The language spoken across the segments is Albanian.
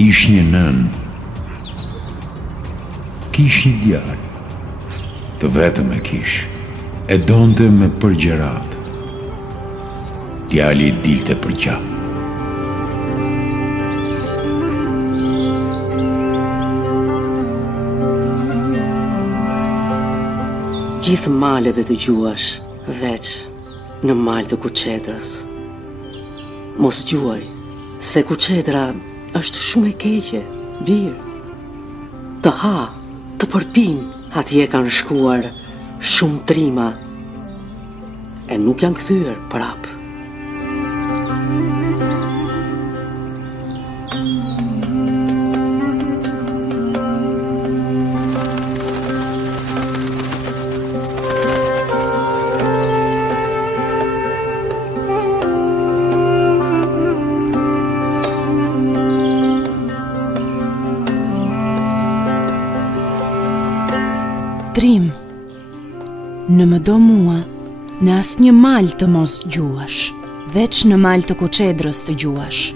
Ish një nën, kish një djalë, të vetëm e kish, e donte me përgjerat. Djali dilte për gjak. Gjithë maleve të gjuash, veç në mal të Kuçetrës. Mos gjuaj, se Kuçetra është shumë e keqe, birë. Të ha, të përpin, atje kanë shkuar shumë trima, e nuk janë kthyer prap. Trim, në më do mua, në asë një mal të mos gjuash, veç në mal të Kuçetrës të gjuash.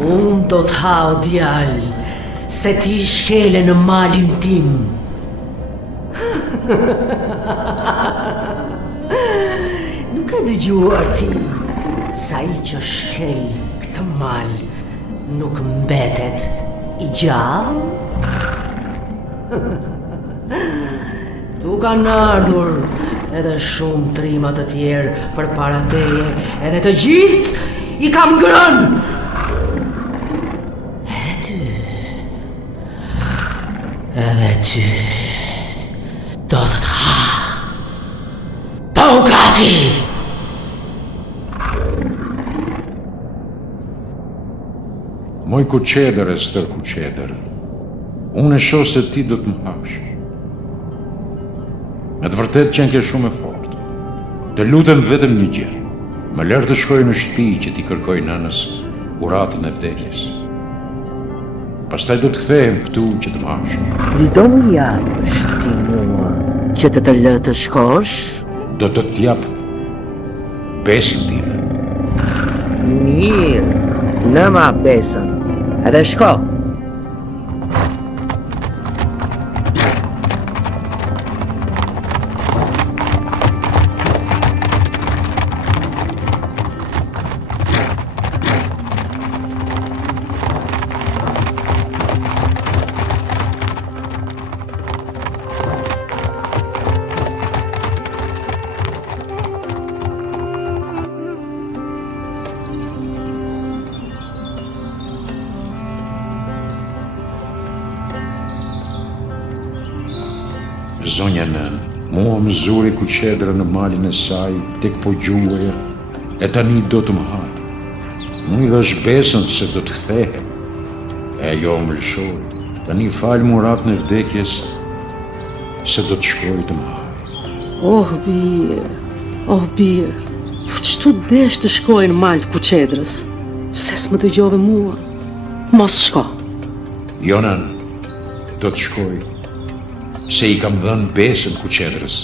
Unë do të ha o djalë, se ti shkele në malin tim. Nuk e dëgjuar ti, sa i që shkel këtë mal nuk mbetet i gjallë? Këtu kanë ardhur edhe shumë trimat të tjerë për para teje, edhe të gjithë i kam ngrënë. Edhe ty do të të ha. Po gati! Moj Kuçetër e stër Kuçetër, unë e shoh se ti do të më hash. Me të vërtet qenë ke shumë e fortë. Të lutem vetëm një gjë. Më lër të shkoj në shtëpi që ti kërkoj nënës uratën e vdekjes. Pastaj do të kthehem këtu që të mash. Çdo më japësh ti mua që të lë të shkosh? Do të t'jap besën time. Mirë, në ma besën, edhe shko. Zonja nën, mua më zuri Kuqedra në malin e saj, tek po gjuaja, e tani do të më hajë. Mu i dhash besën se do të kthehem, e ajo më lëshoi, tani falë murat në vdekjes, se do të shkoj të më hajë. Oh birë, po qëtu desh të shkoj në malë të Kuqedrës? Pse s'më dëgjove mua? Mos shko. Jo nën, do të shkoj, se i kam dhënë besën Kuqedrës.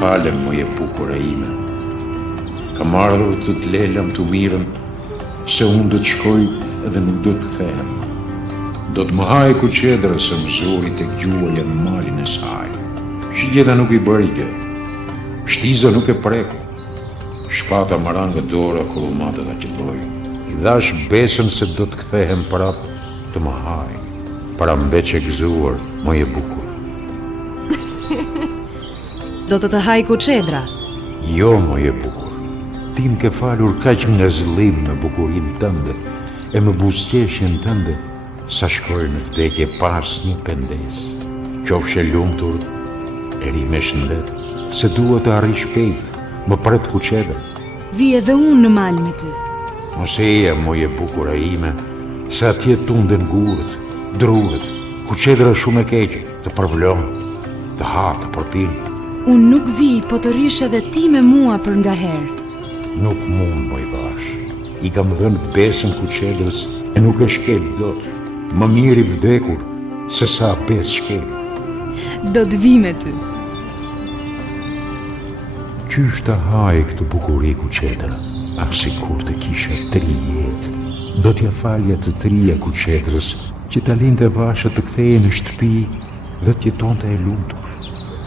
Falem, moje bukura ime. Kam ardhur të t'lelam të mirën, se unë do të shkoj edhe nuk do të kthehem. Do të më hajë Kuqedra se më zuri tek gjuaja në malin e saj. Shigjeta nuk i bëri gjë. Shtiza nuk e preku. Shpata më ra nga dora kollumatët që bëj. I dhash besën se do të kthehem prap të më hajë. Para mbeq e gëzuar, moje bukur. Do të hajë Kuqedra? Jo, moje bukur. Ti më ke falur kaq nga zllim në bukurinë tënde, e më buzëqeshjen tënde, sa shkoj në vdekje pas një pendes. Qofshe lumtur, e ri me shëndet, se dua të arri shpejt, më pret Kuqedra. Vi edhe unë në mal me ty. Mos eja, moje bukura ime, se atje tunden gurët, drurët, Kuqedra shumë e keqe, të përvlon, të ha, të përpin. Unë nuk vi, po të rish edhe ti me mua për nga herë. Nuk mund, moj bash. I kam dhënë besën Kuqedrës e nuk e shkel do. Më mirë i vdekur se sa besë shkel. Do të vi me ty. Qysh të hajë këtë bukuri Kuqedra, si kur të kisha 3 jetë. Do t'ja falja të 3 Kuqedrës, që ta linte vashët të ktheje në shtëpi dhe t'jetonte e lumtur.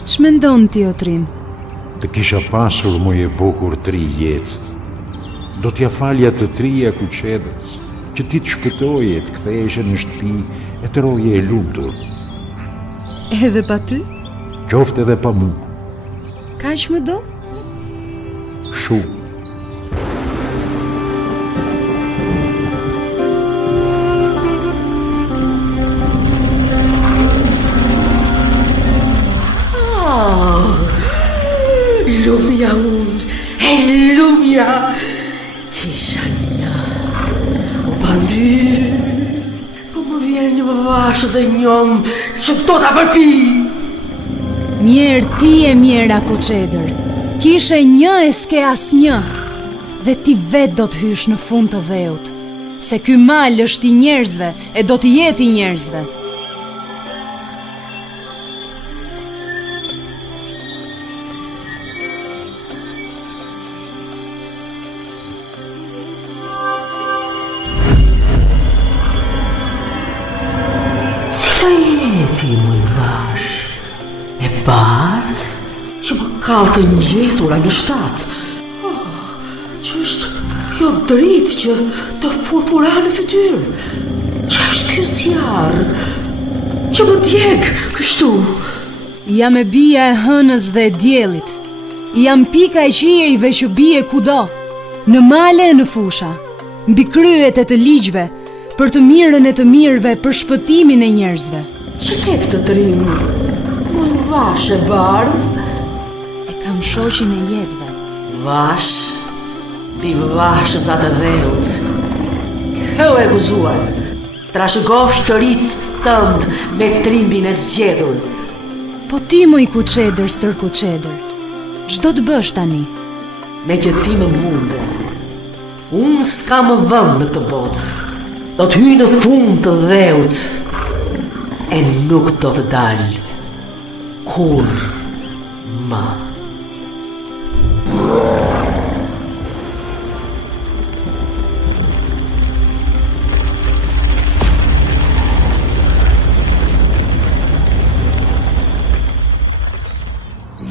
Ç'mendon ti, Otrim? Të kisha pasur, moje bukur, 3 jetë. Do t'ja falja të 3 Kuqedrës, që ti të shpëtoje, të ktheheshe në shtëpi e të roje e lumtur. Edhe pa ty? Qofte edhe pa mu. Kaq më do? Shumë. Lumja unë, e lumja. Kisha një, o bandy, po më vjen një vashës e njëm që do t'a përpi. Mjerë ti e mjera Kuqedër. Kishe një e s'ke as një. Dhe ti vetë do të hysh në fund të dheut. Se ky mal është i njerëzve e do të jetë i njerëzve. Ti më vash, e bardh, që më kallë të njethura në shtatë. Që është kjo dritë që të purpura në fytyrë. Që është kjo zjarë, që më djegë kështu. Jam e bia e hënës dhe e djelit. Jam pika e qijeve që bie kudo, në male e në fusha, mbi kryet e të ligjve, për të mirën e të mirëve, për shpëtimin e njerëzve. Që ke këtë të rinë? Më vash e bardh? E kam shoqin e jetëve. Vash, Ti vashës atë dheut. Kjo e guzuar. Trashëgof shtërit tënd me trimbin e zgjedhur. Po ti mu i kuqeder, stër kuqeder. Ç'do të bësh tani? Me që ti më munde. Unë s'ka më vënd në këtë botë. Do të hyj në fund të dheut. E nuk do të dalë. Kur ma.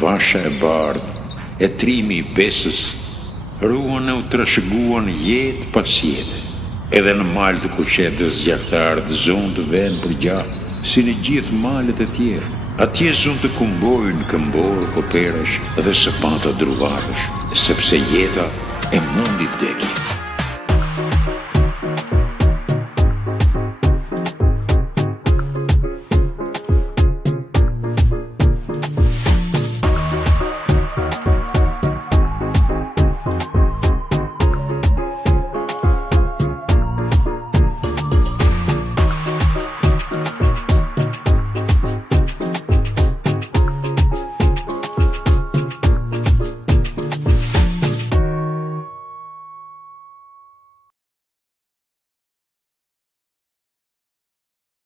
Vasha e bardhë, e trimi i besës, ruan e u trashëguan jetë pas jete. Edhe në malë të kuqedrës zjartarë zonë të venë për gjatë, si në gjithë malët e tjerë. Atje zonë të kumbojnë këmborë, koperash dhe sëpata druvarësh, sepse jeta e mundi vdekje.